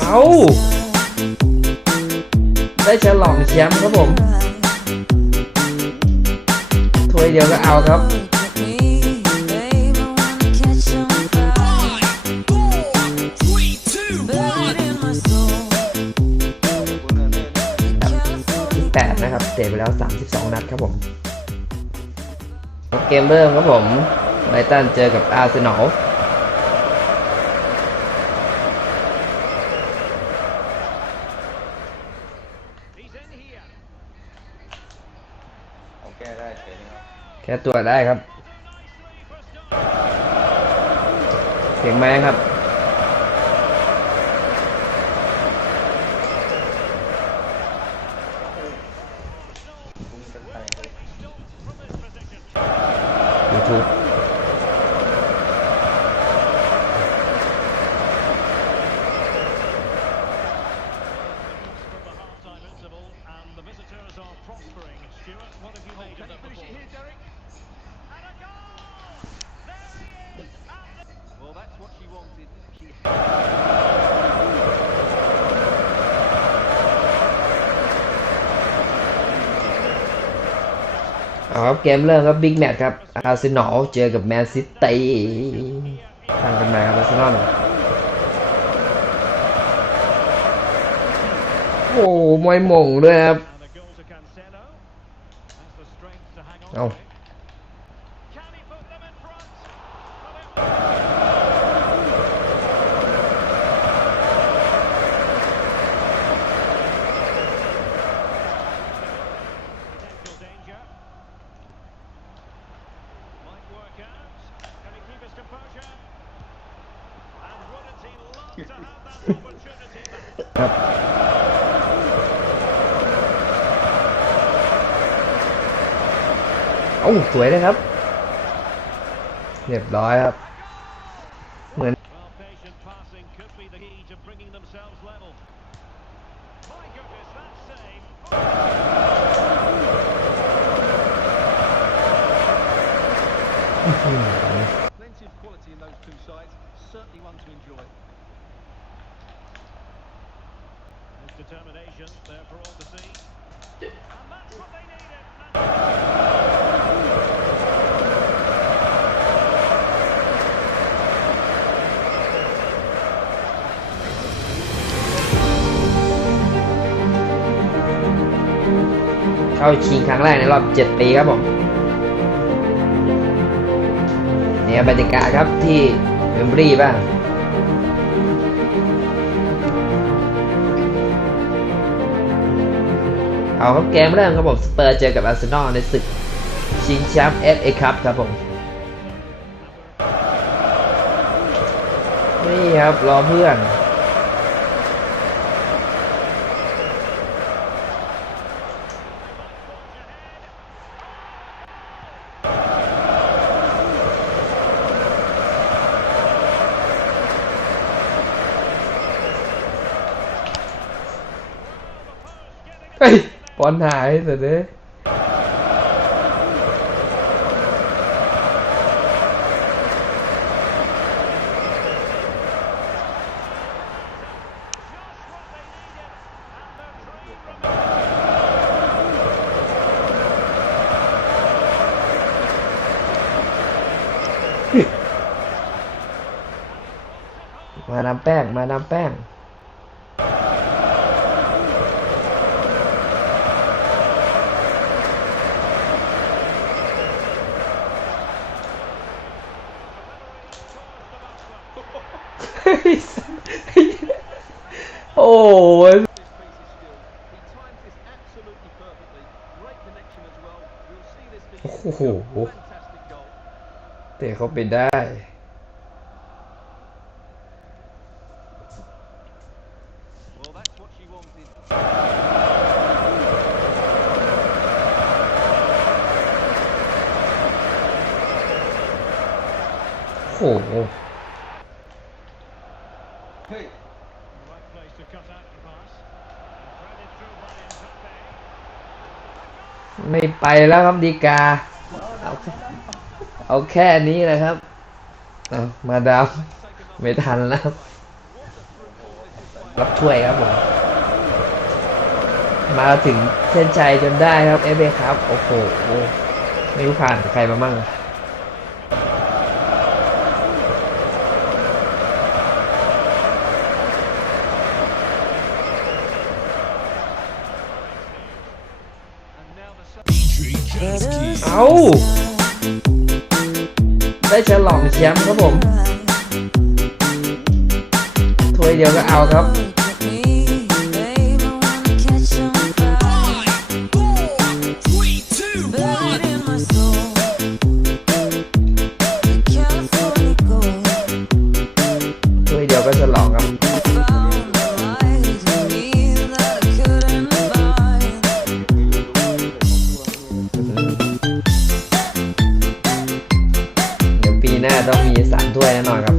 เอาได้ฉลองแชมป์ครับผมถ้วยเดียวก็เอาครับที่8นะครับ เตะไปแล้ว 32 นัดครับผม เกมเริ่มครับผมไบตันเจอกับอาร์เซนอล เอา แก้ได้เฉยนะครับแค่ตัวได้ครับ เสียงแม้ครับ เอาครับเกมเริ่มครับบิ๊กแมตช์ครับอาร์เซนอลเจอกับแมนซิตี้ทางกันมาครับอาร์เซนอลโอ้โหมวยหม่งด้วยครับ เอา ครับเอ้สวยเลยครับเรียบร้อยครับ เหมือนอื้อหือ Plenty of quality in those two sides. Certainly one to enjoy. Determination there for all to see. And that's what they needed. เข้าชิงครั้งแรกในรอบ 7 ปีครับผมเนี่ยบรรยากาศครับที่เวมบรีบ้าง เอาครับเกมเริ่มครับผมสเปอร์เจอกับอาร์เซนอลในศึกชิงแชมป์เอฟเอคัพครับผมนี่ครับรอเพื่อนเฮ้ย บอลหายแต่เด้มาดามแป้ง มาดามแป้ง this being a โอ้โห fantastic goal. เตะเขาไปได้ Well, that's what she wanted. โอ้โห ไม่ไปแล้วครับดีกา เอาเอาแค่นี้นะครับมาดามไม่ทันแล้วรับถ้วยครับผมมาถึงเส้นชัยจนได้ครับเอฟเอครับ โอ้โหไม่รู้ผ่านใครมามั่ง เอาได้ฉลองแชมป์ครับผมถ้วยเดียวก็เอาครับ แน่นอนครับ